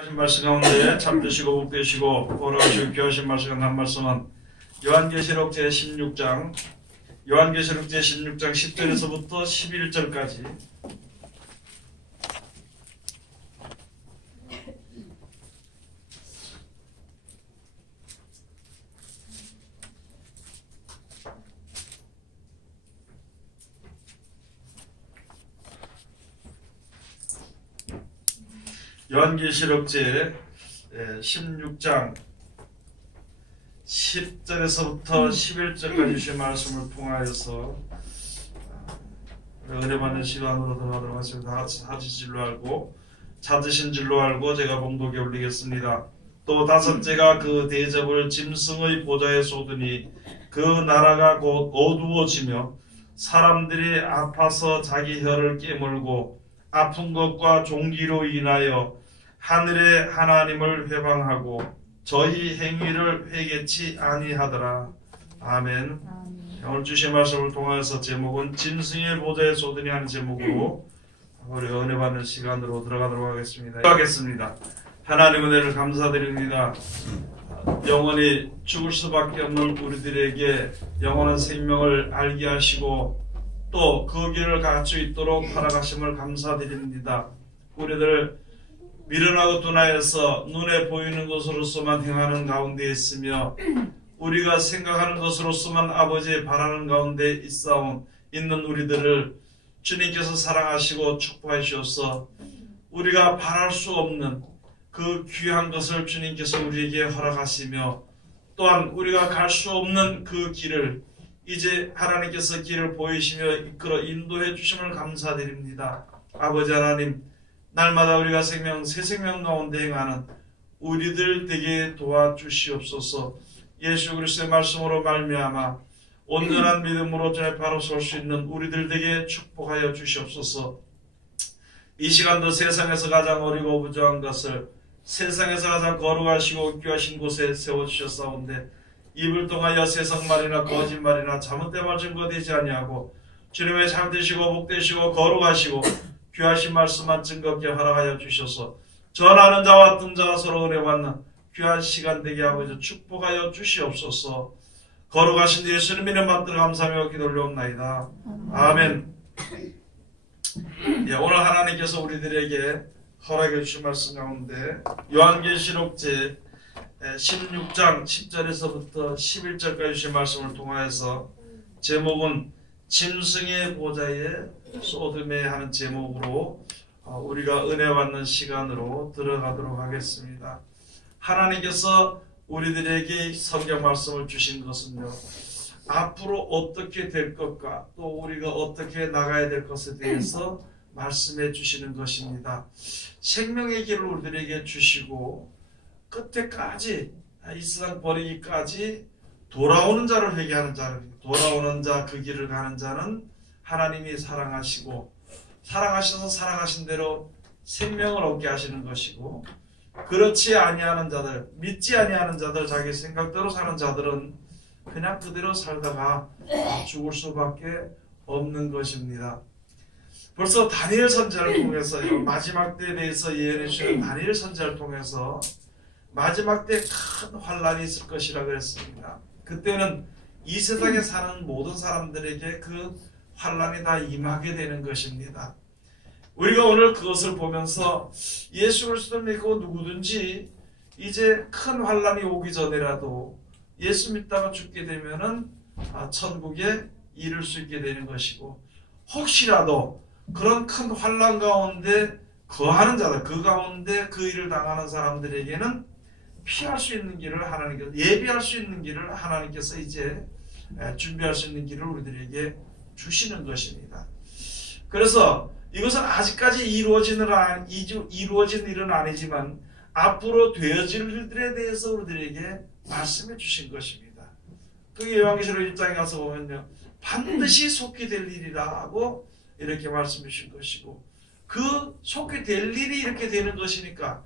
하신 말씀 가운데 잠드시고 복되시고 걸어가시고 귀하신 말씀 한 말씀은 요한계시록 제16장 10절에서부터 11절까지 요한계시록 제16장 10절에서부터 11절까지 주신 말씀을 통하여서 은혜받는 시간으로 들어가도록 하겠습니다. 하신 줄로 알고 찾으신 줄로 알고 제가 봉독에 올리겠습니다. 또 다섯째가 그 대접을 짐승의 보좌에 쏟으니 그 나라가 곧 어두워지며 사람들이 아파서 자기 혀를 깨물고 아픈 것과 종기로 인하여 하늘의 하나님을 회방하고 저희 행위를 회개치 아니하더라. 아멘. 오늘 주신 말씀을 통해서 제목은 짐승의 보좌에 쏟으니 하는 제목으로 우리 은혜 받는 시간으로 들어가도록 하겠습니다. 하나님 은혜를 감사드립니다. 영원히 죽을 수밖에 없는 우리들에게 영원한 생명을 알게 하시고 또 그 길을 갈 수 있도록 허락하심을 감사드립니다. 우리들 미련하고 둔하여서 눈에 보이는 것으로서만 행하는 가운데 있으며 우리가 생각하는 것으로서만 아버지의 바라는 가운데 있는 우리들을 주님께서 사랑하시고 축복하시옵소서. 우리가 바랄 수 없는 그 귀한 것을 주님께서 우리에게 허락하시며 또한 우리가 갈 수 없는 그 길을 이제 하나님께서 길을 보이시며 이끌어 인도해 주심을 감사드립니다. 아버지 하나님, 날마다 우리가 새 생명 가운데 행하는 우리들 되게 도와주시옵소서. 예수 그리스도의 말씀으로 말미암아 온전한 믿음으로 전에 바로 설 수 있는 우리들 되게 축복하여 주시옵소서. 이 시간도 세상에서 가장 어리고 부족한 것을 세상에서 가장 거룩하시고 귀하신 곳에 세워주셨사온데 입을 통하여 세상말이나 거짓말이나 잘못된 말 증거되지 아니하고 주님의 참되시고 복되시고 거룩하시고 귀하신 말씀만 증거케 허락하여 주셔서 전하는 자와 듣는 자가 서로 은혜받는 귀한 시간 되게 아버지 축복하여 주시옵소서. 거룩하신 예수님 이름 받들어 감사하며 기도 올려옵나이다. 아멘. 오늘 하나님께서 우리들에게 허락해 주신 말씀 가운데 요한계시록 제 16장 10절에서부터 11절까지 주신 말씀을 통하여서 제목은 짐승의 보좌에 쏟음에 하는 제목으로 우리가 은혜 받는 시간으로 들어가도록 하겠습니다. 하나님께서 우리들에게 성경 말씀을 주신 것은요, 앞으로 어떻게 될 것과 또 우리가 어떻게 나가야 될 것에 대해서 말씀해 주시는 것입니다. 생명의 길을 우리들에게 주시고 끝에까지 이 세상 버리기까지 돌아오는 자를 회개하는 자를 돌아오는 자 그 길을 가는 자는 하나님이 사랑하시고 사랑하셔서 사랑하신 대로 생명을 얻게 하시는 것이고 그렇지 아니하는 자들 믿지 아니하는 자들 자기 생각대로 사는 자들은 그냥 그대로 살다가 죽을 수밖에 없는 것입니다. 벌써 다니엘 선지자를 통해서요 마지막 때에 대해서 예언해 주시는 다니엘 선지자를 통해서 마지막 때 큰 환란이 있을 것이라 그랬습니다. 그때는 이 세상에 사는 모든 사람들에게 그 환란이 다 임하게 되는 것입니다. 우리가 오늘 그것을 보면서 예수 그리스도를 믿고 누구든지 이제 큰 환란이 오기 전에라도 예수 믿다가 죽게 되면은 천국에 이를 수 있게 되는 것이고 혹시라도 그런 큰 환란 가운데 거하는 자들 그 가운데 그 일을 당하는 사람들에게는 피할 수 있는 길을 하나님께서 예비할 수 있는 길을 하나님께서 이제 준비할 수 있는 길을 우리들에게 주시는 것입니다. 그래서 이것은 아직까지 이루어진 일은 아니지만 앞으로 되어질 일들에 대해서 우리들에게 말씀해 주신 것입니다. 그게 요한계시록 1장에 가서 보면요 반드시 속히 될 일이라고 이렇게 말씀해 주신 것이고 그 속히 될 일이 이렇게 되는 것이니까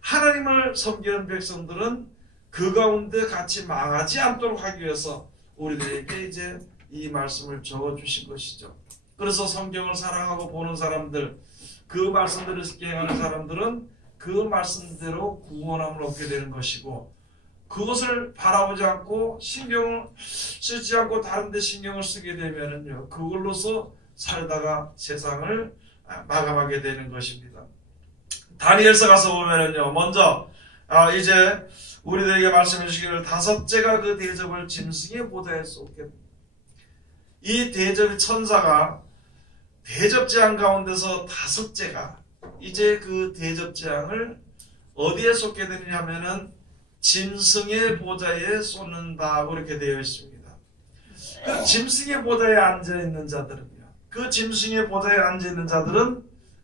하나님을 섬기는 백성들은 그 가운데 같이 망하지 않도록 하기 위해서 우리들에게 이제 이 말씀을 적어주신 것이죠. 그래서 성경을 사랑하고 보는 사람들 그 말씀들을 행하는 사람들은 그 말씀대로 구원함을 얻게 되는 것이고, 그것을 바라보지 않고 신경을 쓰지 않고 다른 데 신경을 쓰게 되면은요, 그걸로서 살다가 세상을 마감하게 되는 것입니다. 다니엘서 가서 보면은요, 먼저 이제 우리들에게 말씀해 주시기를 다섯째가 그 대접을 짐승의 보좌에 쏟게 됩니다. 이 대접의 천사가 대접재앙 가운데서 다섯째가 이제 그 대접재앙을 어디에 쏟게 되느냐 하면은 짐승의 보좌에 쏟는다고 이렇게 되어 있습니다. 그 짐승의 보좌에 앉아있는 자들은요, 그 짐승의 보좌에 앉아있는 자들은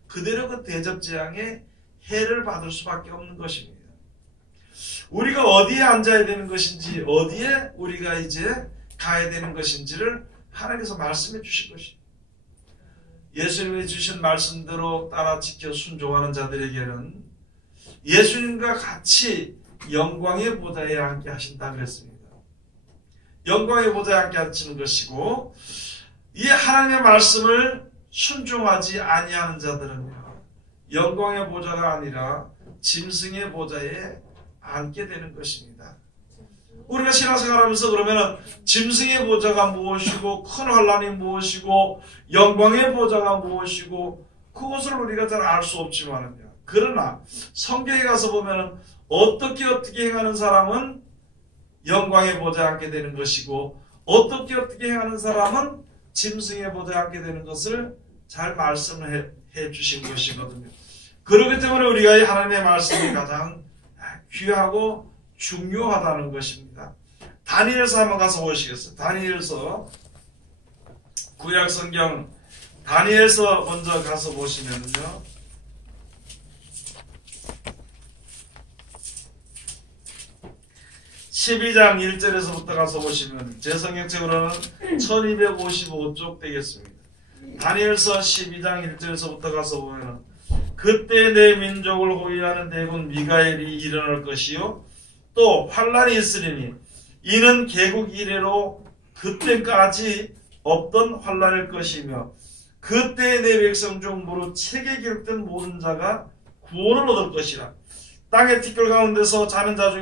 그대로 그 대접재앙의 해를 받을 수밖에 없는 것입니다. 우리가 어디에 앉아야 되는 것인지, 어디에 우리가 이제 가야 되는 것인지를 하나님께서 말씀해 주신 것입니다. 예수님이 주신 말씀대로 따라 지켜 순종하는 자들에게는 예수님과 같이 영광의 보좌에 앉게 하신다 그랬습니다. 영광의 보좌에 앉게 하시는 것이고, 이 하나님의 말씀을 순종하지 아니하는 자들은요, 영광의 보좌가 아니라 짐승의 보좌에 앉게 되는 것입니다. 우리가 신앙생활하면서 그러면은 짐승의 보좌가 무엇이고, 큰 환란이 무엇이고, 영광의 보좌가 무엇이고, 그것을 우리가 잘 알 수 없지만은요, 그러나 성경에 가서 보면은 어떻게 행하는 사람은 영광의 보좌에 앉게 되는 것이고, 어떻게 행하는 사람은 짐승의 보좌에 앉게 되는 것을 잘 말씀을 해 주신 것이거든요. 그렇기 때문에 우리가 이 하나님의 말씀이 가장 귀하고 중요하다는 것입니다. 다니엘서 한번 가서 보시겠어요? 다니엘서, 구약성경 다니엘서 먼저 가서 보시면요, 12장 1절에서부터 가서 보시면 제 성경책으로는 1255쪽 되겠습니다. 다니엘서 12장 1절에서부터 가서 보면, 그때 내 민족을 호위하는 대군 미가엘이 일어날 것이요, 또 환란이 있으리니 이는 개국 이래로 그때까지 없던 환란일 것이며, 그때 내 백성 중 무릇 책에 기록된 모든 자가 구원을 얻을 것이라. 땅의 티끌 가운데서 자는 자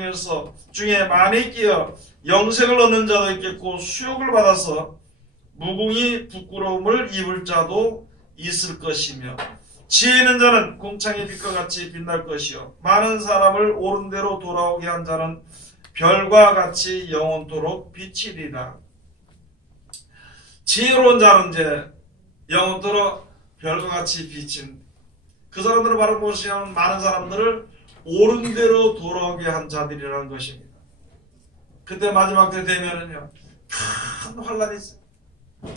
중에 많이 끼어 영생을 얻는 자도 있겠고, 수욕을 받아서 무궁히 부끄러움을 입을 자도 있을 것이며, 지혜 있는 자는 궁창의 빛과 같이 빛날 것이요, 많은 사람을 옳은 대로 돌아오게 한 자는 별과 같이 영원토록 비치리라. 지혜로운 자는 이제 영원토록 별과 같이 비친, 그 사람들을 바로 보시면 많은 사람들을 옳은 대로 돌아오게 한 자들이라는 것입니다. 그때 마지막 때 되면은요, 큰 환란이 있어요.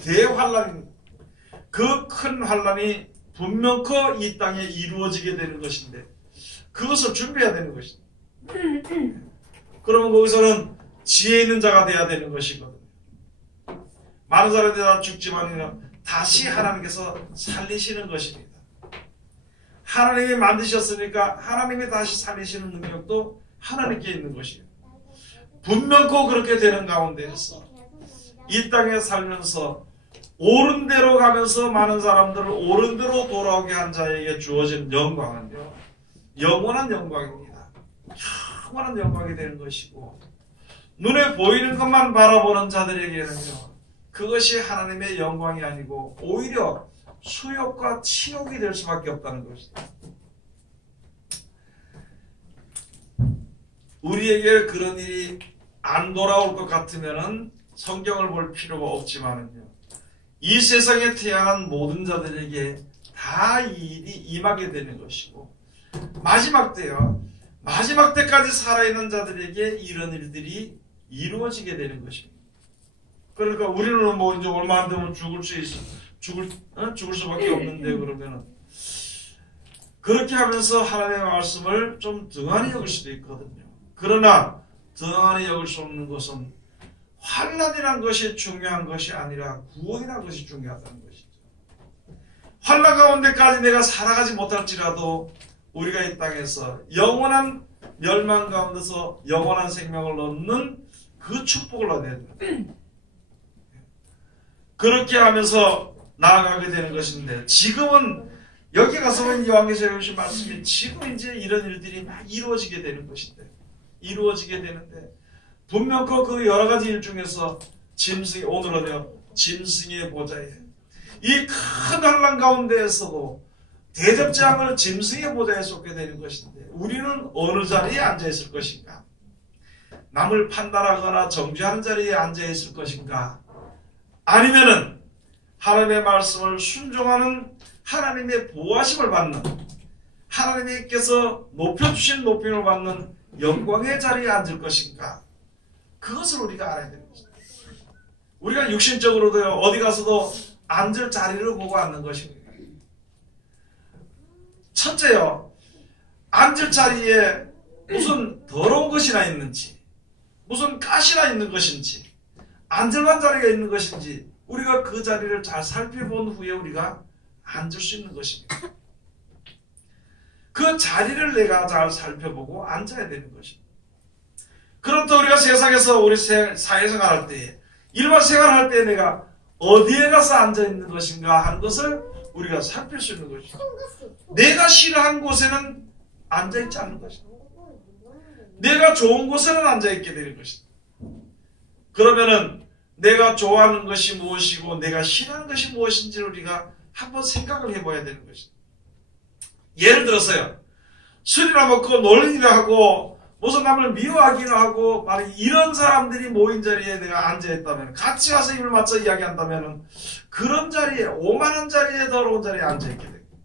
대환란입니다. 그 큰 환란이 분명코 이 땅에 이루어지게 되는 것인데, 그것을 준비해야 되는 것입니다. 그러면 거기서는 지혜 있는 자가 돼야 되는 것이거든요. 많은 사람들이 다 죽지만 다시 하나님께서 살리시는 것입니다. 하나님이 만드셨으니까 하나님이 다시 살리시는 능력도 하나님께 있는 것이에요. 분명코 그렇게 되는 가운데에서 이 땅에 살면서 옳은 대로 가면서 많은 사람들을 옳은 대로 돌아오게 한 자에게 주어진 영광은요, 영원한 영광입니다. 영원한 영광이 되는 것이고, 눈에 보이는 것만 바라보는 자들에게는요, 그것이 하나님의 영광이 아니고 오히려 수욕과 치욕이 될 수밖에 없다는 것이다. 우리에게 그런 일이 안 돌아올 것 같으면은 성경을 볼 필요가 없지만은요, 이 세상에 태어난 모든 자들에게 다 이 일이 임하게 되는 것이고, 마지막 때요, 마지막 때까지 살아있는 자들에게 이런 일들이 이루어지게 되는 것입니다. 그러니까 우리는 뭐 이제 얼마 안 되면 죽을 수밖에 없는데, 그러면은 그렇게 하면서 하나님의 말씀을 좀 등한히 여길 수도 있거든요. 그러나 등한히 여길 수 없는 것은 환난이란 것이 중요한 것이 아니라 구원이라는 것이 중요하다는 것이죠. 환난 가운데까지 내가 살아가지 못할지라도 우리가 이 땅에서 영원한 멸망 가운데서 영원한 생명을 얻는 그 축복을 얻어야 됩니다. 그렇게 하면서 나아가게 되는 것인데, 지금은 여기 가서 보면 요한계시록에 오신 말씀이 지금 이제 이런 일들이 막 이루어지게 되는 것인데, 이루어지게 되는데, 분명 그 여러 가지 일 중에서 짐승이, 오늘은요, 짐승의 보좌에, 이 큰 환란 가운데에서도 대접장을 짐승의 보좌에 쏟게 되는 것인데, 우리는 어느 자리에 앉아있을 것인가? 남을 판단하거나 정죄하는 자리에 앉아있을 것인가? 아니면은 하나님의 말씀을 순종하는 하나님의 보호하심을 받는, 하나님께서 높여주신 높임을 받는 영광의 자리에 앉을 것인가? 그것을 우리가 알아야 되는 것입니다. 우리가 육신적으로도요, 어디 가서도 앉을 자리를 보고 앉는 것입니다. 첫째요, 앉을 자리에 무슨 더러운 것이나 있는지, 무슨 가시나 있는 것인지, 앉을만 자리가 있는 것인지, 우리가 그 자리를 잘 살펴본 후에 우리가 앉을 수 있는 것입니다. 그 자리를 내가 잘 살펴보고 앉아야 되는 것입니다. 그렇다 우리가 세상에서 우리 사회생활할 때, 일반 생활할 때 내가 어디에 가서 앉아있는 것인가 하는 것을 우리가 살필 수 있는 것입니다. 내가 싫어한 곳에는 앉아있지 않는 것입니다. 내가 좋은 곳에는 앉아있게 되는 것입니다. 그러면은 내가 좋아하는 것이 무엇이고 내가 싫어하는 것이 무엇인지를 우리가 한번 생각을 해봐야 되는 것입니다. 예를 들어서요, 술이나 먹고 놀리기를 하고 무슨 남을 미워하기는 하고 이런 사람들이 모인 자리에 내가 앉아있다면, 같이 와서 입을 맞춰 이야기한다면 그런 자리에, 오만한 자리에, 더러운 자리에 앉아있게 됩니다.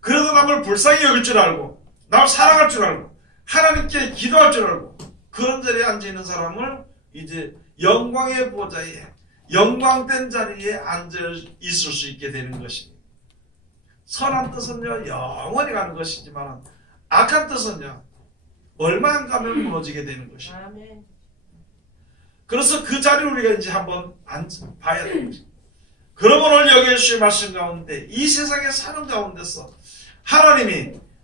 그래도 남을 불쌍히 여길 줄 알고, 남을 사랑할 줄 알고, 하나님께 기도할 줄 알고, 그런 자리에 앉아있는 사람을 이제 영광의 보좌에, 영광된 자리에 앉아 있을 수 있게 되는 것입니다. 선한 뜻은요, 영원히 가는 것이지만 악한 뜻은요, 얼마 안 가면 무너지게 되는 것입니다. 그래서 그 자리를 우리가 이제 한번 봐야 되는 것입니다. 그러면 오늘 여기 주신 말씀 가운데, 이 세상에 사는 가운데서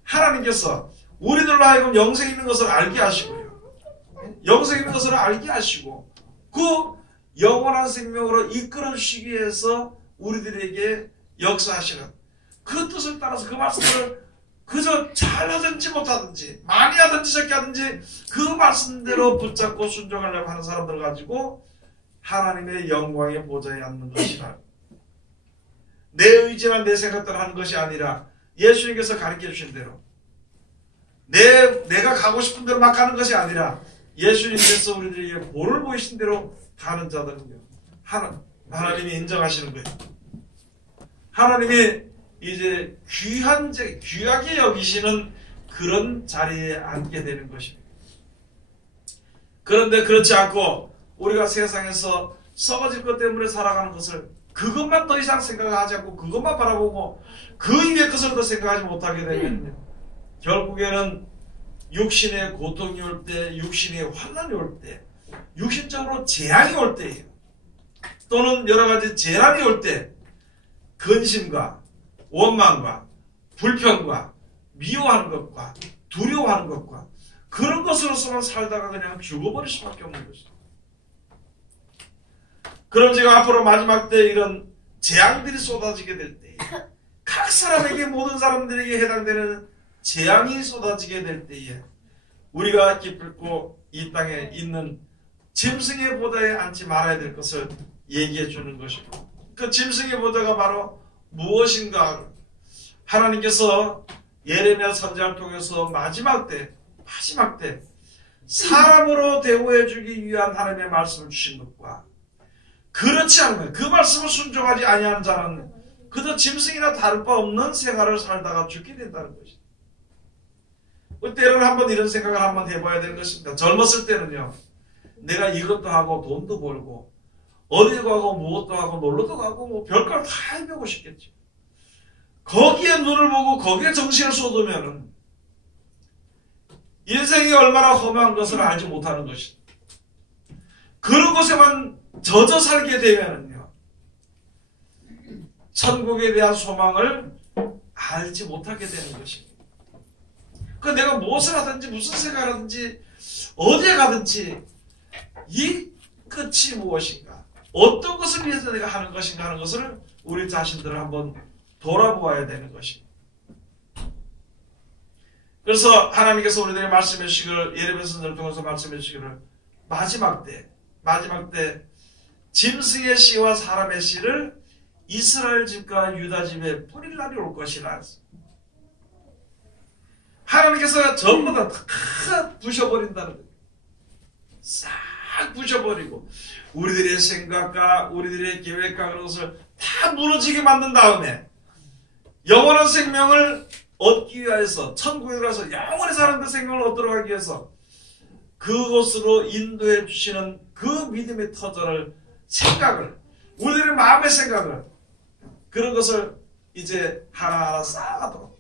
하나님께서 우리들로 하여금 영생 있는 것을 알게 하시고요, 영생 있는 것을 알게 하시고, 그 영원한 생명으로 이끌어 주시기 위해서 우리들에게 역사하시는 그 뜻을 따라서 그 말씀을 그저 잘하든지 못하든지, 많이 하든지 적게 하든지 그 말씀대로 붙잡고 순종하려고 하는 사람들 가지고 하나님의 영광의 보좌에 앉는 것이라. 내 의지나 내 생각대로 하는 것이 아니라 예수님께서 가르쳐 주신 대로, 내가 가고 싶은 대로 막 가는 것이 아니라 예수님께서 우리들에게 본을 보이신 대로 가는 자들은요, 하나님이 인정하시는 거예요. 하나님이 이제 귀하게 여기시는 그런 자리에 앉게 되는 것입니다. 그런데 그렇지 않고 우리가 세상에서 썩어질 것 때문에 살아가는 것을, 그것만 더 이상 생각하지 않고 그것만 바라보고 그 이외의 것을 더 생각하지 못하게 되면요, 결국에는 육신의 고통이 올 때, 육신의 환난이 올 때, 육신적으로 재앙이 올 때예요. 또는 여러 가지 재난이 올 때 근심과 원망과 불평과 미워하는 것과 두려워하는 것과 그런 것으로서만 살다가 그냥 죽어버릴 수밖에 없는 것입니다. 그럼 제가 앞으로 마지막 때 이런 재앙들이 쏟아지게 될 때, 각 사람에게, 모든 사람들에게 해당되는 재앙이 쏟아지게 될 때에 우리가 기쁘고 이 땅에 있는 짐승의 보좌에 앉지 말아야 될 것을 얘기해 주는 것이고, 그 짐승의 보좌가 바로 무엇인가? 하나님께서 예레미야 선지자를 통해서 마지막 때 사람으로 대우해 주기 위한 하나님의 말씀을 주신 것과, 그렇지 않으면 그 말씀을 순종하지 아니하는 자는 그저 짐승이나 다를 바 없는 생활을 살다가 죽게 된다는 것입니다. 때로는 한번 이런 생각을 한번 해봐야 되는 것입니다. 젊었을 때는요, 내가 이것도 하고 돈도 벌고 어디 가고 무엇도 하고 놀러도 가고 뭐 별걸 다 해보고 싶겠죠. 거기에 눈을 보고 거기에 정신을 쏟으면은 인생이 얼마나 험한 것을 알지 못하는 것입니다. 그런 곳에만 젖어 살게 되면은요, 천국에 대한 소망을 알지 못하게 되는 것입니다. 그 내가 무엇을 하든지 무슨 생각을 하든지 어디에 가든지 이 끝이 무엇인가, 어떤 것을 위해서 내가 하는 것인가 하는 것을 우리 자신들을 한번 돌아보아야 되는 것입니다. 그래서 하나님께서 우리들에게 말씀해 주시기를, 예레미야 선지자를 통해서 말씀해 주시기를, 마지막 때 짐승의 씨와 사람의 씨를 이스라엘 집과 유다 집에 뿌릴 날이 올 것이라. 하나님께서 전부 다 부셔버린다는 거예요. 싹 부셔버리고 우리들의 생각과 우리들의 계획과 그런 것을 다 무너지게 만든 다음에 영원한 생명을 얻기 위해서, 천국에 가서 영원히 사는 그 생명을 얻도록 하기 위해서 그곳으로 인도해 주시는 그 믿음의 터전을, 생각을, 우리들의 마음의 생각을, 그런 것을 이제 하나하나 쌓아가도록.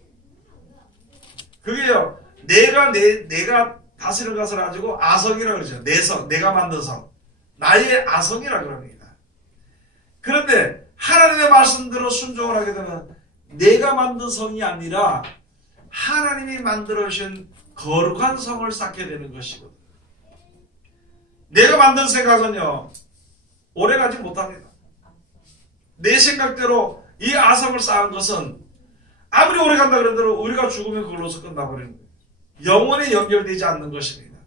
그게요, 내가 다스리는 것을 가지고 아성이라고 그러죠. 내 성, 내가 만든 성, 나의 아성이라고 합니다. 그런데 하나님의 말씀대로 순종을 하게 되면 내가 만든 성이 아니라 하나님이 만들어 주신 거룩한 성을 쌓게 되는 것이거든요. 내가 만든 생각은요, 오래가지 못합니다. 내 생각대로 이 아성을 쌓은 것은 아무리 오래간다 그러더라도 우리가 죽으면 그걸로서 끝나버리는 거예요. 영원히 연결되지 않는 것입니다.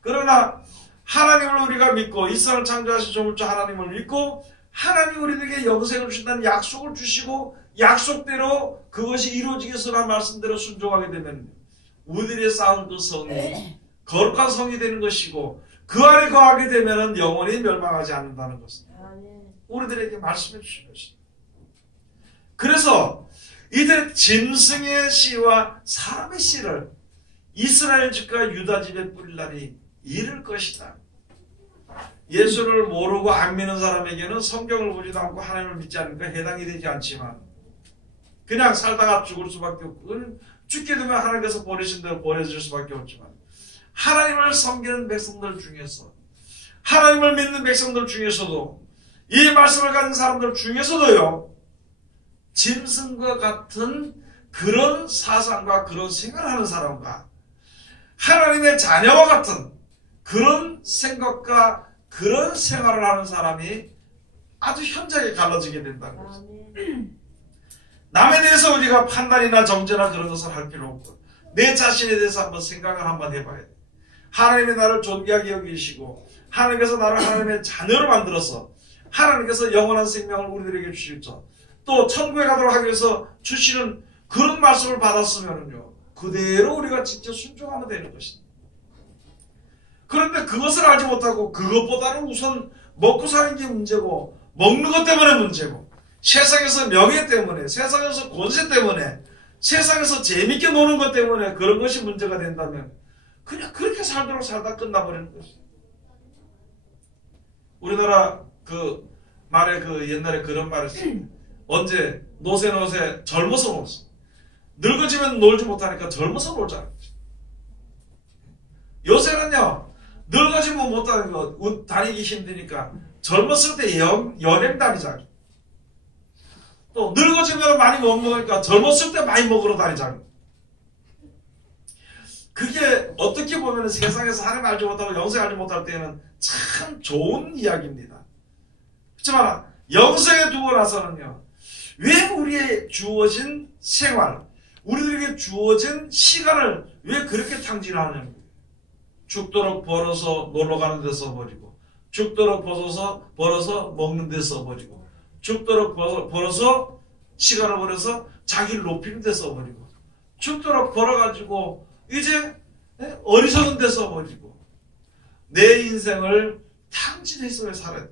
그러나 하나님을 우리가 믿고 이 세상을 창조하신 조물주 하나님을 믿고 하나님 우리에게 영생을 주신다는 약속을 주시고 약속대로 그것이 이루어지기 위해서라는 말씀대로 순종하게 되면 우리들이 쌓은 그 성이 거룩한 성이 되는 것이고 그 안에 거하게 되면 영원히 멸망하지 않는다는 것을 우리들에게 말씀해 주신 것입니다. 그래서 이들 짐승의 씨와 사람의 씨를 이스라엘 집과 유다 집에 뿌릴 날이 이를 것이다. 예수를 모르고 안 믿는 사람에게는 성경을 보지도 않고 하나님을 믿지 않으니까 해당이 되지 않지만 그냥 살다가 죽을 수밖에 없고 죽게 되면 하나님께서 버리신 대로 버려질 수밖에 없지만 하나님을 섬기는 백성들 중에서 하나님을 믿는 백성들 중에서도 이 말씀을 가진 사람들 중에서도요 짐승과 같은 그런 사상과 그런 생활하는 사람과 하나님의 자녀와 같은 그런 생각과 그런 생활을 하는 사람이 아주 현저하게 갈라지게 된다는 거죠. 남에 대해서 우리가 판단이나 정죄나 그런 것을 할 필요 없고 내 자신에 대해서 한번 생각을 한번 해봐야 돼. 하나님이 나를 존귀하게 여기시고 하나님께서 나를 하나님의 자녀로 만들어서 하나님께서 영원한 생명을 우리들에게 주시죠. 또 천국에 가도록 하기 위해서 주시는 그런 말씀을 받았으면요 그대로 우리가 직접 순종하면 되는 것입니다. 그런데 그것을 알지 못하고 그것보다는 우선 먹고 사는 게 문제고 먹는 것 때문에 문제고 세상에서 명예 때문에 세상에서 권세 때문에 세상에서 재밌게 노는 것 때문에 그런 것이 문제가 된다면 그냥 그렇게 살도록 살다 끝나버리는 것입니다. 우리나라 그 말에 그 옛날에 그런 말이 있습니다. 언제 노세 젊어서 놀았어. 늙어지면 놀지 못하니까 젊어서 놀자는 거지. 요새는요 늙어지면 못하는 거 다니기 힘드니까 젊었을 때 여행 다니자. 또 늙어지면 많이 못 먹으니까 젊었을 때 많이 먹으러 다니자. 그게 어떻게 보면 세상에서 하나님 알지 못하고 영생 알지 못할 때는 참 좋은 이야기입니다. 그렇지만 영생에 두고 나서는요 왜 우리의 주어진 생활 우리들에게 주어진 시간을 왜 그렇게 탕진하느냐. 죽도록 벌어서 놀러가는 데 써버리고 죽도록 벌어서 먹는 데 써버리고 죽도록 벌어서 시간을 벌어서 자기를 높이는 데 써버리고 죽도록 벌어가지고 이제 어리석은 데 써버리고 내 인생을 탕진해서 살아야 돼.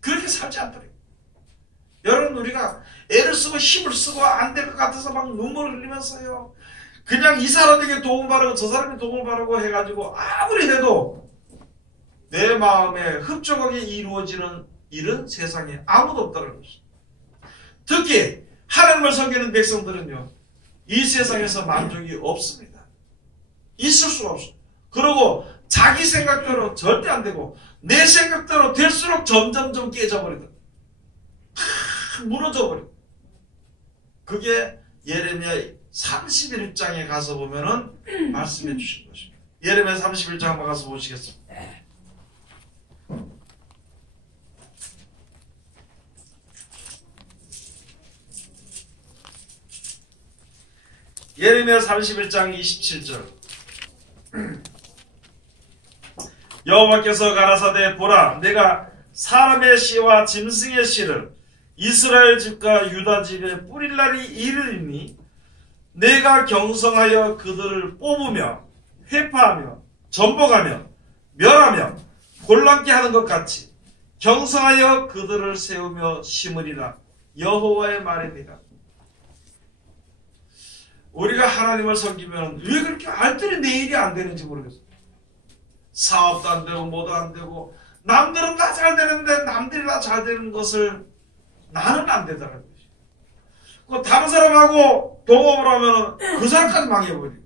그렇게 살지 않더래. 여러분 우리가 애를 쓰고 힘을 쓰고 안 될 것 같아서 막 눈물을 흘리면서요 그냥 이 사람에게 도움을 바라고 저 사람에게 도움을 바라고 해가지고 아무리 해도 내 마음에 흡족하게 이루어지는 일은 세상에 아무도 없다는 것입니다. 특히 하나님을 섬기는 백성들은요 이 세상에서 만족이 없습니다. 있을 수가 없습니다. 그리고 자기 생각대로 절대 안 되고 내 생각대로 될수록 점점점 깨져버리다. 무너져버리고 그게 예레미야 31장에 가서 보면은 말씀해 주신 것입니다. 예레미야 31장 한번 가서 보시겠습니다. 예레미야 31장 27절. 여호와께서 가라사대 보라 내가 사람의 씨와 짐승의 씨를 이스라엘 집과 유다 집에 뿌릴 날이 이르리니 내가 경성하여 그들을 뽑으며 회파하며 전복하며 멸하며 곤란케 하는 것 같이 경성하여 그들을 세우며 심으리라. 여호와의 말입니다. 우리가 하나님을 섬기면 왜 그렇게 알뜰히 내 일이 안 되는지 모르겠어요. 사업도 안 되고 뭐도 안 되고 남들은 다 잘 되는데 남들이 다 잘 되는 것을 나는 안 되더라고요. 다른 사람하고 동업을 하면 그 사람까지 망해버리고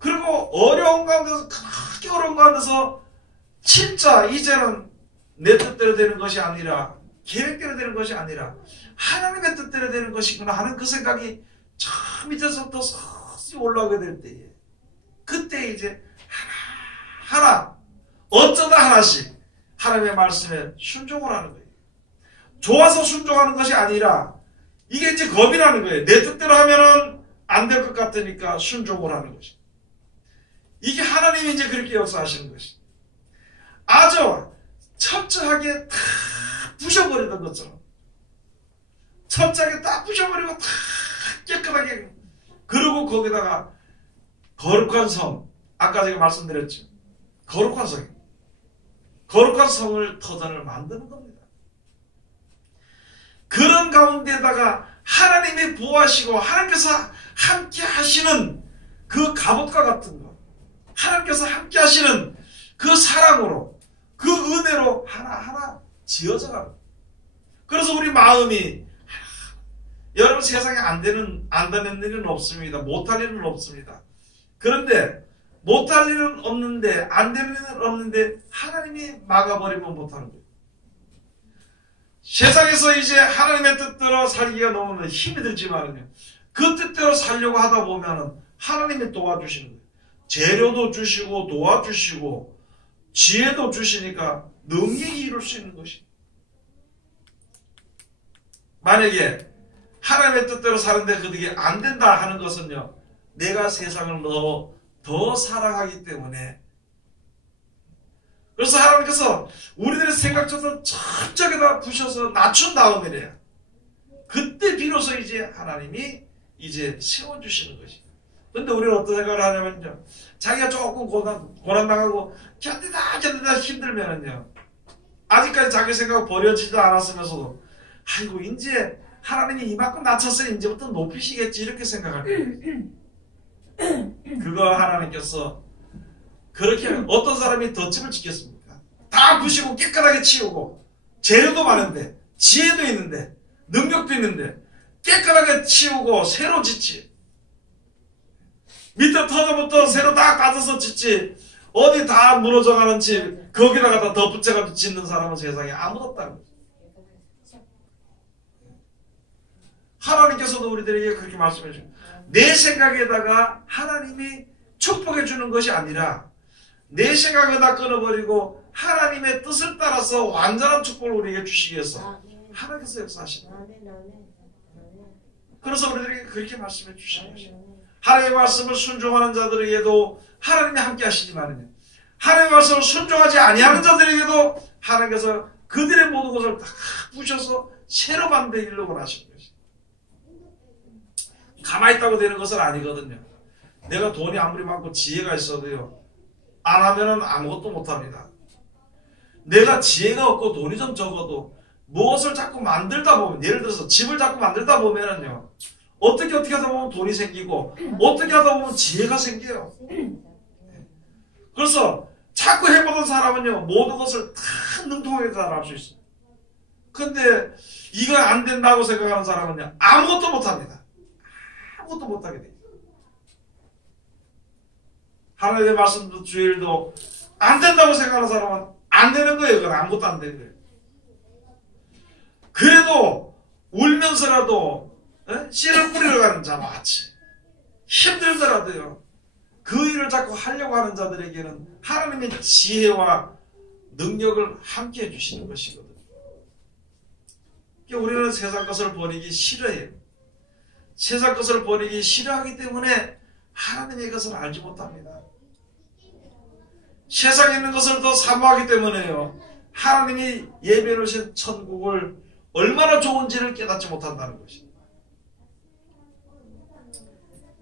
그리고 어려운 가운데서 크게 어려운 가운데서 진짜 이제는 내 뜻대로 되는 것이 아니라 계획대로 되는 것이 아니라 하나님의 뜻대로 되는 것이구나 하는 그 생각이 저 밑에서부터 서서히 올라오게 될 때에 그때 이제 하나 어쩌다 하나씩 하나님의 말씀에 순종을 하는 거예요. 좋아서 순종하는 것이 아니라 이게 이제 겁이 나는 거예요. 내 뜻대로 하면은 안 될 것 같으니까 순종을 하는 것이. 이게 하나님이 이제 그렇게 역사하시는 것이. 아주 철저하게 다 부셔버리던 것처럼 철저하게 딱 부셔버리고 다 깨끗하게 그리고 거기다가 거룩한 성 아까 제가 말씀드렸죠. 거룩한 성 거룩한 성을 터전을 만드는 겁니다. 그런 가운데다가 하나님이 보호하시고 하나님께서 함께 하시는 그 갑옷과 같은 것 하나님께서 함께 하시는 그 사랑으로 그 은혜로 하나하나 지어져 가는 그래서 우리 마음이 여러분 세상에 안 되는 일은 없습니다. 못할 일은 없습니다. 그런데 못할 일은 없는데 안 되는 일은 없는데 하나님이 막아버리면 못하는 거예요. 세상에서 이제 하나님의 뜻대로 살기가 너무 힘이 들지만은요. 그 뜻대로 살려고 하다 보면은 하나님이 도와주시는 거예요. 재료도 주시고 도와주시고 지혜도 주시니까 능히 이룰 수 있는 것이. 만약에 하나님의 뜻대로 사는데 그게 안 된다 하는 것은요. 내가 세상을 더 사랑하기 때문에 그래서 하나님께서 우리들의 생각처럼 철저하게 부셔서 낮춘 다음에래요. 그때 비로소 이제 하나님이 이제 세워주시는 것이. 근데 우리는 어떤 생각을 하냐면요. 자기가 조금 고난당하고 견디다 힘들면은요. 아직까지 자기 생각 버려지지도 않았으면서도 아이고 이제 하나님이 이만큼 낮췄으니 이제부터 높이시겠지 이렇게 생각할 거예요. 그거 하나님께서 그렇게 어떤 사람이 덧집을 짓겠습니까? 다 부시고 깨끗하게 치우고 재료도 많은데 지혜도 있는데 능력도 있는데 깨끗하게 치우고 새로 짓지. 밑에 터져부터 새로 다 까져서 짓지. 어디 다 무너져가는 집 거기다가 다 덧붙여가지고 짓는 사람은 세상에 아무도 없다는 거죠. 하나님께서도 우리들에게 그렇게 말씀해 주십니다. 내 생각에다가 하나님이 축복해 주는 것이 아니라 내 생각에다 끊어버리고 하나님의 뜻을 따라서 완전한 축복을 우리에게 주시기 위해서 하나님께서 역사하십니다. 그래서 우리들에게 그렇게 말씀해 주시는 것입니다. 하나님의 말씀을 순종하는 자들에게도 하나님이 함께 하시지만요. 하나님의 말씀을 순종하지 아니하는 자들에게도 하나님께서 그들의 모든 것을 다 부셔서 새로 만들려고 하시는 것입니다. 가만히 있다고 되는 것은 아니거든요. 내가 돈이 아무리 많고 지혜가 있어도요. 안 하면은 아무것도 못합니다. 내가 지혜가 없고 돈이 좀 적어도 무엇을 자꾸 만들다 보면 예를 들어서 집을 자꾸 만들다 보면은요. 어떻게 하다 보면 돈이 생기고 어떻게 하다 보면 지혜가 생겨요. 그래서 자꾸 해보던 사람은요. 모든 것을 다 능통하게 잘 할 수 있어요. 근데 이거 안 된다고 생각하는 사람은요. 아무것도 못합니다. 아무것도 못하게 돼요. 하나님의 말씀도 주일도 안 된다고 생각하는 사람은 안 되는 거예요. 그건 아무것도 안 되는 거예요. 그래도 울면서라도 씨를 뿌리러 가는 자와 같이 힘들더라도요. 그 일을 자꾸 하려고 하는 자들에게는 하나님의 지혜와 능력을 함께 해주시는 것이거든요. 우리는 세상 것을 버리기 싫어해요. 세상 것을 버리기 싫어하기 때문에 하나님의 것을 알지 못합니다. 세상에 있는 것을 더 사모하기 때문에요. 하나님이 예비해 놓으신 천국을 얼마나 좋은지를 깨닫지 못한다는 것입니다.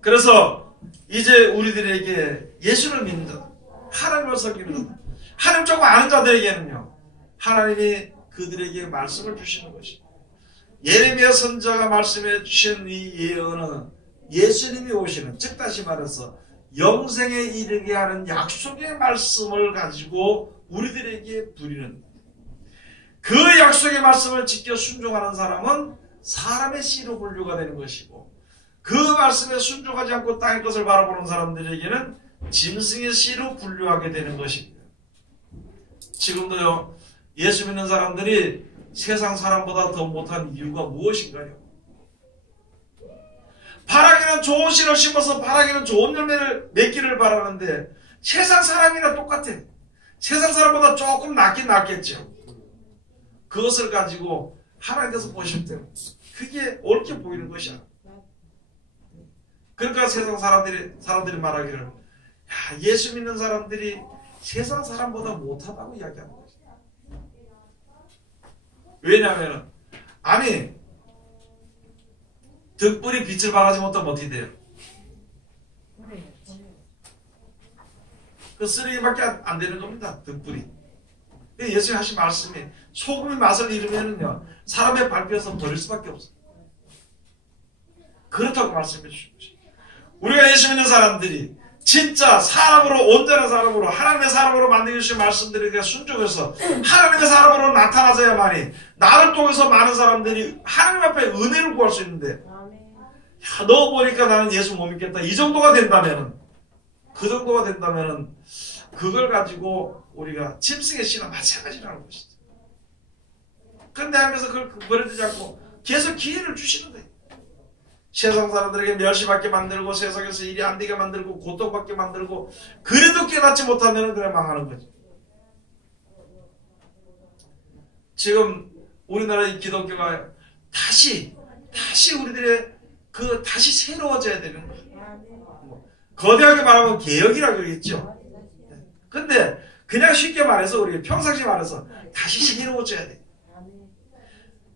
그래서 이제 우리들에게 예수를 믿는 자, 하나님을 섬기는 자, 하나님 조금 아는 자들에게는요, 하나님이 그들에게 말씀을 주시는 것입니다. 예레미야 선지자가 말씀해 주신 이 예언은 예수님이 오시는, 즉 다시 말해서 영생에 이르게 하는 약속의 말씀을 가지고 우리들에게 부리는, 그 약속의 말씀을 지켜 순종하는 사람은 사람의 씨로 분류가 되는 것이고, 그 말씀에 순종하지 않고 땅의 것을 바라보는 사람들에게는 짐승의 씨로 분류하게 되는 것입니다. 지금도요, 예수 믿는 사람들이 세상 사람보다 더 못한 이유가 무엇인가요? 바라기는 좋은 씨를 심어서 바라기는 좋은 열매를 맺기를 바라는데 세상 사람이나 똑같아. 세상 사람보다 조금 낫긴 낫겠죠. 그것을 가지고 하나님께서 보실 때 그게 옳게 보이는 것이야. 그러니까 세상 사람들이 말하기를, 야, 예수 믿는 사람들이 세상 사람보다 못하다고 이야기하는 거지. 왜냐하면, 아니, 등불이 빛을 발하지 못하면 어떻게 돼요? 그 쓰레기밖에 안 되는 겁니다, 등불이. 예수님 하신 말씀이, 소금이 맛을 잃으면요, 사람의 발뼈에서 버릴 수밖에 없어요. 그렇다고 말씀해 주신 것이죠. 우리가 예수 믿는 사람들이 진짜 사람으로, 온전한 사람으로, 하나님의 사람으로 만들어 주신 말씀들에게 순종해서 하나님의 사람으로 나타나서야만이 나를 통해서 많은 사람들이 하나님 앞에 은혜를 구할 수 있는데, 야, 너 보니까 나는 예수 못 믿겠다, 이 정도가 된다면은, 그 정도가 된다면은 그걸 가지고 우리가 짐승의 씨나 마찬가지라는 것이죠. 그런데 하나님께서 그걸 버려두지 않고 계속 기회를 주시는 거예요. 세상 사람들에게 멸시받게 만들고, 세상에서 일이 안 되게 만들고, 고통받게 만들고, 그래도 깨닫지 못하면 그냥 망하는 거죠. 지금 우리나라의 기독교가 다시 우리들의 다시 새로워져야 되는 거예요. 거대하게 말하면 개혁이라고 그러겠죠. 근데 그냥 쉽게 말해서, 우리 평상시 말해서 다시 새로워져야 돼요.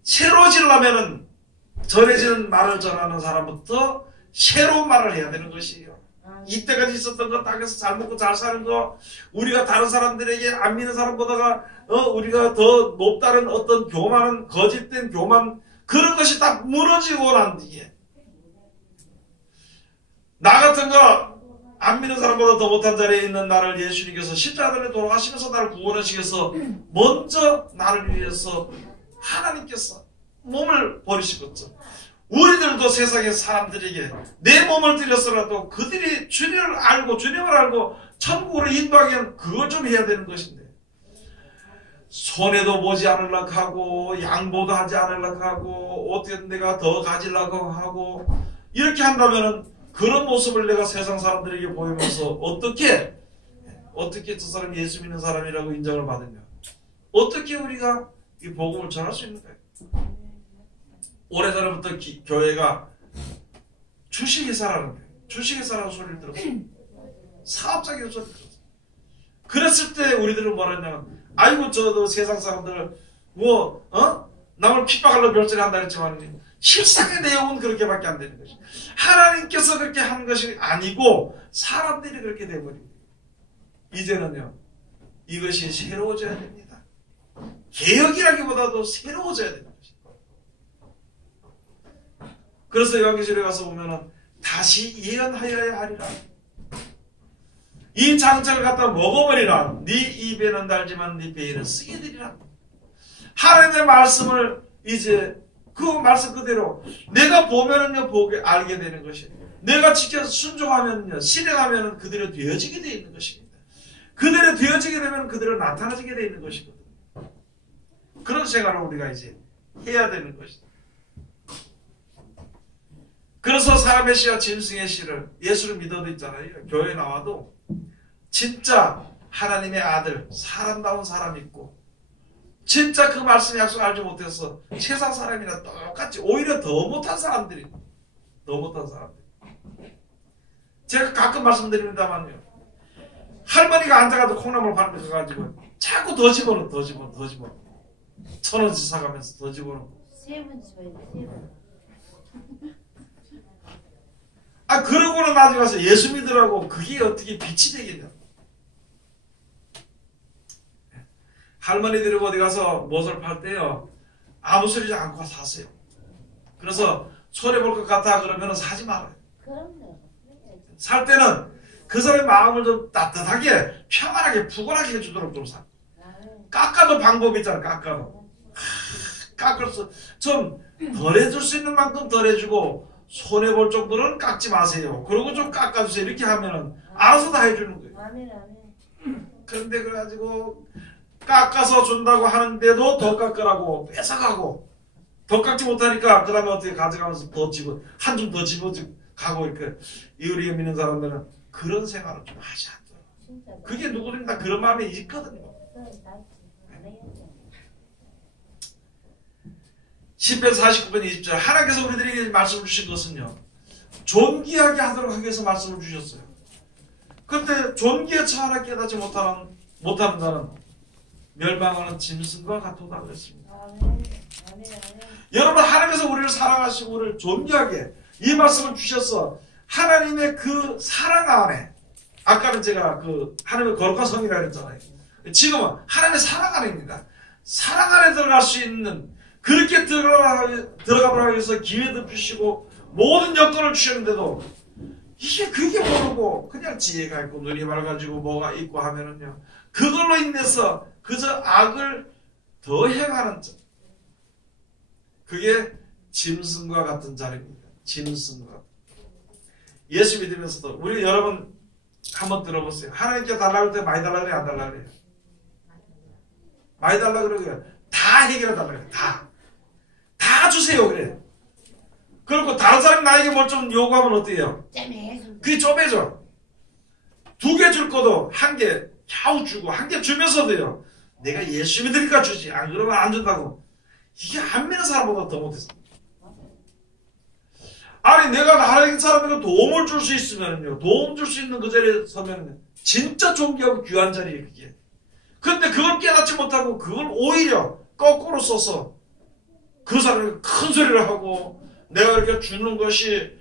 새로워지려면은 전해지는 말을 전하는 사람부터 새로운 말을 해야 되는 것이에요. 이때까지 있었던 거, 땅에서 잘 먹고 잘 사는 거, 우리가 다른 사람들에게 안 믿는 사람보다가 우리가 더 높다는 어떤 교만은, 거짓된 교만, 그런 것이 다 무너지고 난 뒤에 나 같은 거 안 믿는 사람보다 더 못한 자리에 있는 나를 예수님께서 십자가에 돌아가시면서 나를 구원하시면서 먼저 나를 위해서 하나님께서 몸을 버리시겠죠. 우리들도 세상의 사람들에게 내 몸을 드렸으라도 그들이 주님을 알고 천국으로 인도하기 위한 그걸 좀 해야 되는 것인데, 손해도 보지 않으려고 하고, 양보도 하지 않으려고 하고, 어떻게 내가 더 가지려고 하고, 이렇게 한다면은 그런 모습을 내가 세상 사람들에게 보이면서 어떻게 저 사람이 예수 믿는 사람이라고 인정을 받으냐, 어떻게 우리가 이 복음을 전할 수 있는가요? 오래전부터 교회가 주식회사라는 거예요. 주식회사라는 소리를 들었어요. 사업자의 소리를 들었어요. 그랬을 때 우리들은 뭐라 했냐면, 아이고 저도 세상 사람들 남을 핍박하려고 별소리 한다 했지만 실상의 내용은 그렇게밖에 안 되는 것이, 하나님께서 그렇게 하는 것이 아니고 사람들이 그렇게 돼버립니다. 이제는요, 이것이 새로워져야 됩니다. 개혁이라기보다도 새로워져야 됩니다. 그래서 요한계시록에 가서 보면은 다시 예언하여야 하리라. 이 장차를 갖다 먹어버리라. 네 입에는 달지만 네 배에는 쓰게 되리라. 하나님의 말씀을 이제 그 말씀 그대로 내가 보면은요, 알게 되는 것이에요. 내가 지켜서 순종하면요, 실행하면은 그대로 되어지게 되어 있는 것입니다. 그대로 되어지게 되면 그대로 나타나지게 되어 있는 것이거든요. 그런 생활을 우리가 이제 해야 되는 것이다. 그래서 사람의 씨와 짐승의 씨를, 예수를 믿어도 있잖아요. 교회에 나와도 진짜 하나님의 아들, 사람다운 사람 있고, 진짜 그 말씀 약속 알지 못해서 세상 사람이나 똑같이 오히려 더 못한 사람들이 너무 못한 사람들. 제가 가끔 말씀드립니다만요. 할머니가 앉아가지고 콩나물 파는 데 가가지고 자꾸 더 집어넣어. 1,000원씩 사가면서 더 집어넣어. 세 번 집어야 돼, 세 번. 그러고는 나중에 가서 예수 믿으라고 그게 어떻게 빛이 되겠냐. 할머니들이 어디 가서 무엇을 팔 때요. 아무 소리지 않고 사세요. 그래서 손해볼 것 같아 그러면 사지 말아요. 그럼요. 살 때는 그 사람의 마음을 좀 따뜻하게 평안하게 푸근하게 해주도록 좀 사. 깎아도 방법이 있잖아. 깎아서 좀 덜 해줄 수 있는 만큼 덜 해주고 손해볼 정도는 깎지 마세요. 그리고 좀 깎아주세요. 이렇게 하면은 알아서 다 해주는 거예요. 그런데 그래가지고 깎아서 준다고 하는데도 더 깎으라고 뺏어가고 더 깎지 못하니까 그 다음에 어떻게 가져가면서 더 집어 한 줌 더 집어가고 이렇게 이의리 믿는 사람들은 그런 생활을 좀 하지 않도록. 그게 누구든 다 그런 마음이 있거든요. 시편 49편 20절 하나님께서 우리들에게 말씀을 주신 것은요. 존귀하게 하도록 하기 위해서 말씀을 주셨어요. 그런데 존귀에 처하나 깨닫지 못하는 자는 멸망하는 짐승과 같도다 그랬습니다. 여러분 하나님께서 우리를 사랑하시고 우리를 존귀하게 이 말씀을 주셔서 하나님의 그 사랑 안에 아까는 제가 그 하나님의 거룩한 성이라 그랬잖아요. 지금은 하나님의 사랑 안에입니다. 사랑 안에 들어갈 수 있는 그렇게 들어가보라고 해서 기회도 주시고 모든 여건을 주셨는데도 이게 그게 모르고 그냥 지혜가 있고 눈이 맑아지고 뭐가 있고 하면은요 그걸로 인해서 그저 악을 더 행하는 자 그게 짐승과 같은 자입니다. 짐승과 예수 믿으면서도 우리 여러분 한번 들어보세요. 하나님께 달라고 할 때 많이 달라 그래요? 안 달라 그래요? 많이 달라 그러고요. 다 해결해 달라 그래요. 다 주세요 그래요. 그리고 다른 사람이 나에게 뭘 좀 요구하면 어때요? 그게 쪼매져. 2개 줄 거도 1개 겨우 주고 1개 주면서도요. 내가 예수 믿으니까 주지. 안 그러면 안 준다고. 이게 안 믿는 사람보다 더 못했어. 아니 내가 하나님 사람에게 도움을 줄 수 있으면요. 도움 줄 수 있는 그 자리에 서면 진짜 존귀하고 귀한 자리예요. 그게. 근데 그걸 깨닫지 못하고 그걸 오히려 거꾸로 써서 그 사람이 큰 소리를 하고 내가 이렇게 주는 것이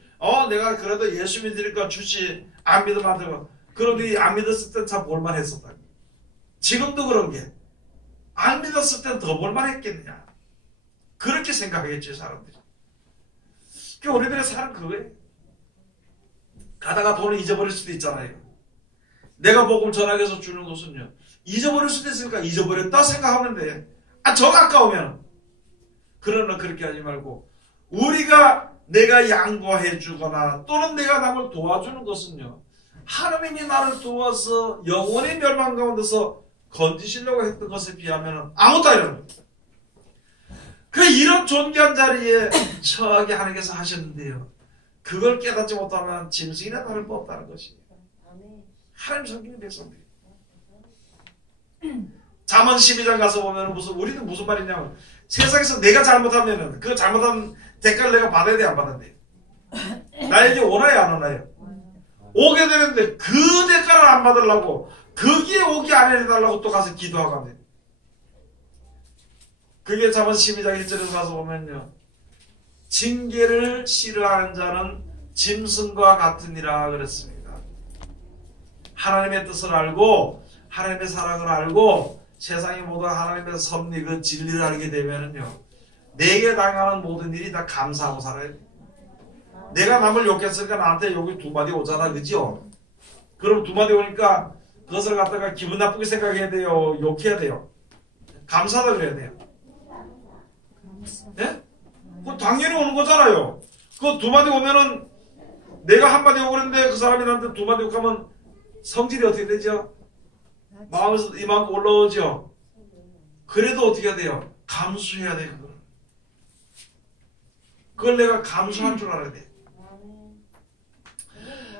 내가 그래도 예수 믿으니까 주지 안 믿으면 안 되고 그런데 안 믿었을 땐 참 볼만했었다. 지금도 그런 게 안 믿었을 땐 더 볼만했겠느냐. 그렇게 생각하겠죠 사람들이. 그러니까 우리들의 삶은 그거예요. 가다가 돈을 잊어버릴 수도 있잖아요. 내가 복음 전하기 위해서 주는 것은요. 잊어버릴 수도 있으니까 잊어버렸다 생각하면 돼. 정 아까우면. 그러나 그렇게 하지 말고 내가 양보해 주거나 또는 내가 남을 도와주는 것은요. 하나님이 나를 도와서 영원히 멸망 가운데서 건지시려고 했던 것에 비하면 아무것도 아니라는 거예요. 이런 존귀한 자리에 처하게 하나님께서 하셨는데요. 그걸 깨닫지 못하면 짐승이나 다를 바 없다는 것입니다. 하나님 섬기는 백성들이. 잠언 12장 가서 보면 우리는 무슨 말이냐면 세상에서 내가 잘못하면은 그 잘못한 대가를 내가 받아야 돼 안 받아야 돼? 나에게 오나요 안 오나요? 오게 되는데 그 대가를 안 받으려고 거기에 오게 안 해달라고 또 가서 기도하고 합니다. 그게 잠언 12장 1절에서 가서 보면요. 징계를 싫어하는 자는 짐승과 같으니라 그랬습니다. 하나님의 뜻을 알고 하나님의 사랑을 알고 세상의 모든 하나님의 섭리 그 진리를 알게 되면은요. 내게 당하는 모든 일이 다 감사하고 살아요. 내가 남을 욕했으니까 나한테 욕이 2마디 오잖아. 그죠? 그럼 2마디 오니까 그것을 갖다가 기분 나쁘게 생각해야 돼요? 욕해야 돼요? 감사하다 그래야 돼요? 네? 그거 당연히 오는 거잖아요. 그거 2마디 오면은 내가 1마디 오고 그랬는데 그 사람이 나한테 2마디 욕하면 성질이 어떻게 되죠? 마음에서 이만큼 올라오죠? 그래도 어떻게 해야 돼요? 감수해야 돼요. 그걸 내가 감수할 줄 알아야 돼.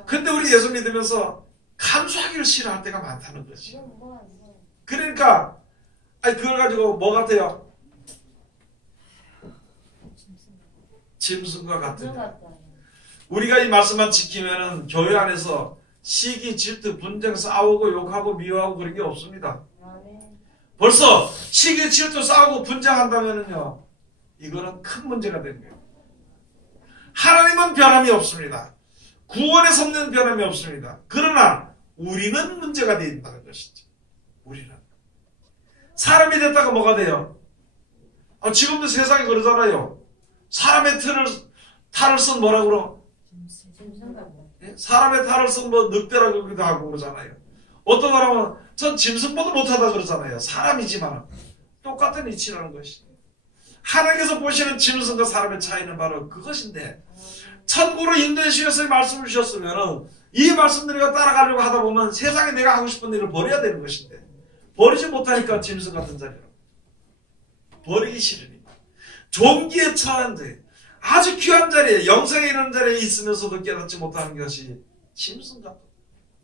근데 우리 예수 믿으면서 감수하기를 싫어할 때가 많다는 거지. 그러니까 그걸 가지고 뭐 같아요? 짐승과 같은. 우리가 이 말씀만 지키면은 교회 안에서 시기, 질투, 분쟁, 싸우고 욕하고 미워하고 그런 게 없습니다. 벌써 시기, 질투, 싸우고 분쟁한다면은요, 이거는 큰 문제가 되는 거예요. 하나님은 변함이 없습니다. 구원의 섭리는 변함이 없습니다. 그러나 우리는 문제가 되어 있다는 것이죠. 우리는. 사람이 됐다가 뭐가 돼요? 지금도 세상이 그러잖아요. 사람의 탈을 쓴 뭐라 그러? 사람의 탈을 쓴 뭐 늑대라고 그러기도 하고 그러잖아요. 어떤 사람은 전 짐승보다 못하다 그러잖아요. 사람이지만 똑같은 이치라는 것이. 하나님께서 보시는 짐승과 사람의 차이는 바로 그것인데, 천국으로 인도해 주셔서 말씀을 주셨으면 이 말씀들을 따라가려고 하다 보면 세상에 내가 하고 싶은 일을 버려야 되는 것인데, 버리지 못하니까 짐승 같은 자리로 버리기 싫으니 종기에 처한 자리, 아주 귀한 자리에, 영생에 이르는 자리에 있으면서도 깨닫지 못하는 것이 짐승 같다.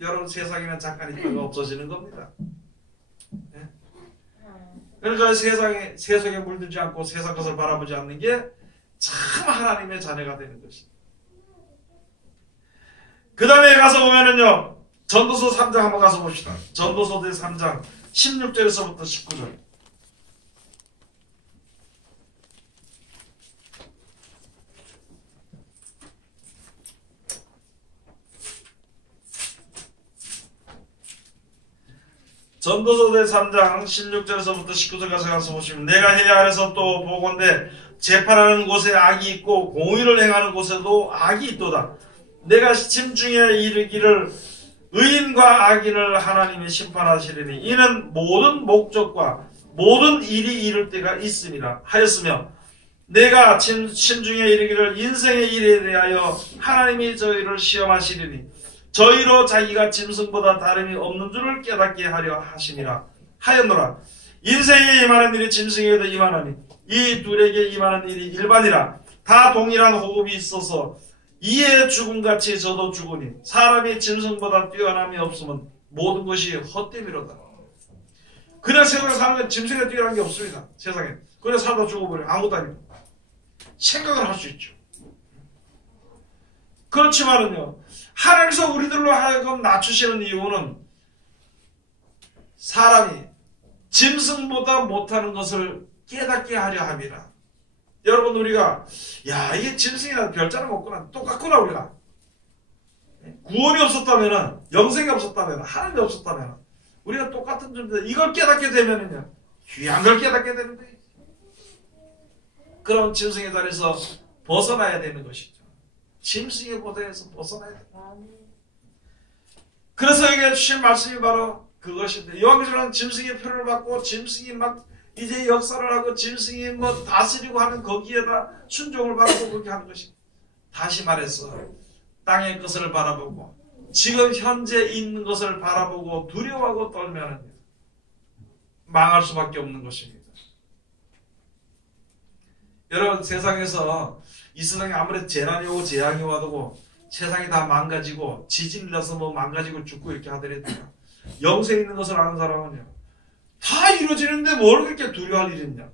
여러분, 세상에는 잠깐 있다가 없어지는 겁니다. 네? 그러니까 세상에 물들지 않고 세상 것을 바라보지 않는 게 참 하나님의 자녀가 되는 것입니다. 그 다음에 가서 보면은요, 전도서 3장 한번 가서 봅시다. 전도서 3장 16절에서부터 19절. 전도서 3장 16절에서부터 19절까지 가서 보시면, 내가 해야 해서 또 보건대 재판하는 곳에 악이 있고 공의를 행하는 곳에도 악이 있도다. 내가 심중에 이르기를 의인과 악인을 하나님이 심판하시리니 이는 모든 목적과 모든 일이 이룰 때가 있음이라 하였으며, 내가 심중에 이르기를 인생의 일에 대하여 하나님이 저희를 시험하시리니 저희로 자기가 짐승보다 다름이 없는 줄을 깨닫게 하려 하심이라 하였노라. 인생에 임하는 일이 짐승에게도 임하나니 이 둘에게 임하는 일이 일반이라. 다 동일한 호흡이 있어서 이에 죽음같이 저도 죽으니 사람이 짐승보다 뛰어남이 없으면 모든 것이 헛됨이로다. 그냥 세상에 사는 건 짐승에 뛰어난 게 없습니다. 세상에. 그냥 살다 죽어버려. 아무것도 아니고. 생각을 할 수 있죠. 그렇지만은요, 하나님께서 우리들로 하여금 낮추시는 이유는 사람이 짐승보다 못하는 것을 깨닫게 하려 함이라. 여러분, 우리가 이게 짐승이나 별자는 없구나, 똑같구나. 우리가 구원이 없었다면, 영생이 없었다면, 하나님이 없었다면 우리가 똑같은 존재, 이걸 깨닫게 되면은요, 귀한 걸 깨닫게 되는데, 그런 짐승의 자리에서 벗어나야 되는 것이죠. 짐승의 보대에서 벗어나야 돼. 그래서 여기에 주신 말씀이 바로 그것인데, 요한계시록은 짐승의 표를 받고 짐승이 막 이제 역사를 하고 짐승이 뭐 다스리고 하는 거기에다 순종을 받고 그렇게 하는 것입니다. 다시 말해서 땅의 것을 바라보고 지금 현재 있는 것을 바라보고 두려워하고 떨면 망할 수밖에 없는 것입니다. 여러분, 세상에서 이 세상에 아무리 재난이 오고 재앙이 와도 세상이 다 망가지고 지진이 나서 뭐 망가지고 죽고 이렇게 하더라도 영생에 있는 것을 아는 사람은요, 다 이루어지는데 뭘 그렇게 두려워할 일이 있냐.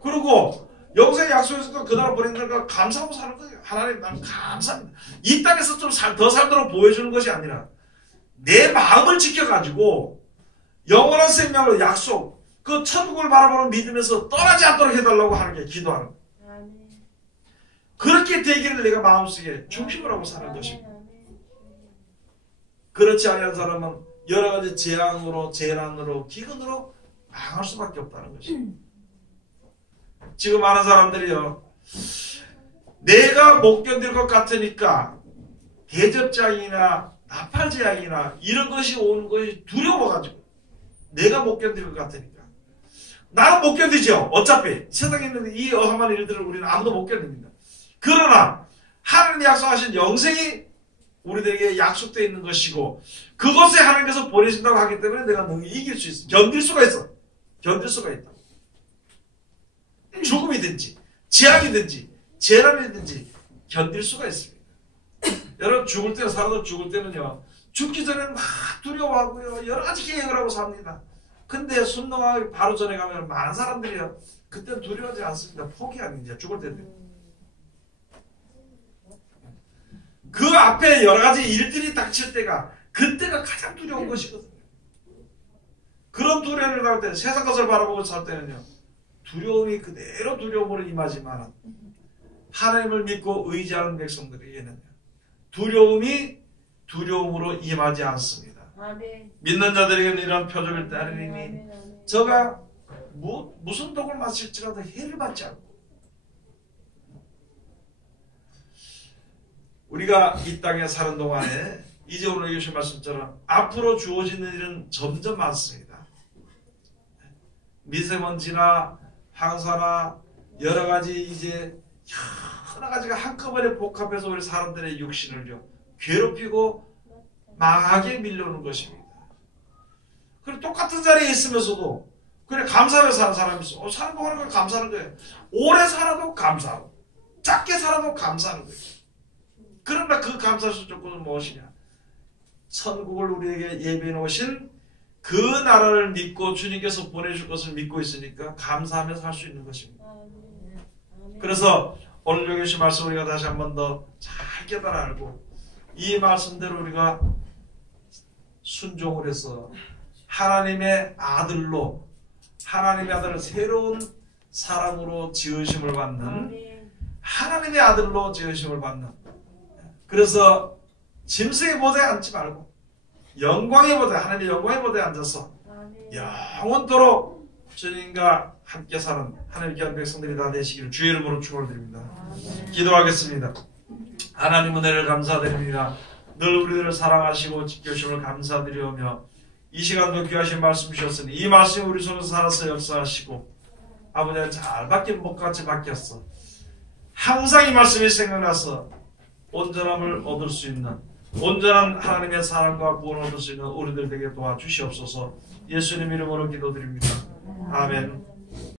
그리고 영생의 약속에서 그날 보낸다니까 감사하고 사는 거예요. 하나님, 난 감사합니다. 이 땅에서 좀 더 살도록 보여주는 것이 아니라 내 마음을 지켜가지고 영원한 생명을 약속, 그 천국을 바라보는 믿음에서 떠나지 않도록 해달라고 하는 게 기도하는 거예요. 그렇게 되기를 내가 마음속에 중심을 하고 사는 것입니다. 그렇지 않은 사람은 여러 가지 재앙으로, 재난으로, 기근으로 망할 수밖에 없다는 것입니다. 지금 많은 사람들이요, 내가 못 견딜 것 같으니까 대접장이나 나팔재앙이나 이런 것이 오는 것이 두려워가지고, 내가 못 견딜 것 같으니까. 나는 못 견디죠. 어차피 세상에 있는 이 어마어마한 일들을 우리는 아무도 못 견딥니다. 그러나 하나님이 약속하신 영생이 우리들에게 약속되어 있는 것이고, 그것에 하나님께서 보내신다고 하기 때문에 내가 능히 이길 수 있어. 견딜 수가 있어. 견딜 수가 있다. 죽음이든지 재앙이든지 재난이든지 견딜 수가 있습니다. 여러분, 죽을 때는, 살아도 죽을 때는요, 죽기 전에 막 두려워하고요, 여러 가지 계획을 하고 삽니다. 근데 순종하기 바로 전에 가면 많은 사람들이요, 그때는 두려워하지 않습니다. 포기하는, 이제 죽을 때는. 그 앞에 여러 가지 일들이 닥칠 때가 그때가 가장 두려운 것이거든요. 그런 두려움을 할 때, 세상 것을 바라보고 살 때는요, 두려움이 그대로 두려움으로 임하지만 하나님을 믿고 의지하는 백성들에게는 두려움이 두려움으로 임하지 않습니다. 아멘. 믿는 자들에게는 이런 표적을 따르니 아멘, 아멘. 저가 무슨 독을 마실지라도 해를 받지 않고, 우리가 이 땅에 사는 동안에 이제 오늘 주신 말씀처럼 앞으로 주어지는 일은 점점 많습니다. 미세먼지나 황사나 여러 가지 이제 여러 가지가 한꺼번에 복합해서 우리 사람들의 육신을요 괴롭히고 망하게 밀려오는 것입니다. 그리고 똑같은 자리에 있으면서도 그래 감사하며 사는 사람이 있어. 사는 동안은 감사하는 거예요. 오래 살아도 감사하고 작게 살아도 감사하는 거예요. 그러나 그 감사의 조건은 무엇이냐? 천국을 우리에게 예비해 놓으신 그 나라를 믿고 주님께서 보내줄 것을 믿고 있으니까 감사하면서 살 수 있는 것입니다. 그래서 오늘 여기 주신 말씀 우리가 다시 한 번 더 잘 깨달아 알고 이 말씀대로 우리가 순종을 해서 하나님의 아들로, 하나님의 아들을 새로운 사람으로 지으심을 받는, 하나님의 아들로 지으심을 받는, 그래서 짐승의 보좌에 앉지 말고 영광의 보좌, 하나님의 영광의 보좌에 앉아서 영원토록 주님과 함께 사는 하나님의 귀한 백성들이 다 되시기를 주의 이름으로 축원드립니다. 기도하겠습니다. 하나님 은혜를 감사드립니다. 늘 우리들을 사랑하시고 지켜주심을 감사드리오며 이 시간도 귀하신 말씀 주셨으니 이 말씀이 우리 손에서 살아서 역사하시고 아버지 잘 바뀐 목같이 바뀌었어. 항상 이 말씀이 생각나서 온전함을 얻을 수 있는, 온전한 하나님의 사랑과 구원을 얻을 수 있는 우리들 되게 도와주시옵소서. 예수님 이름으로 기도드립니다. 아멘.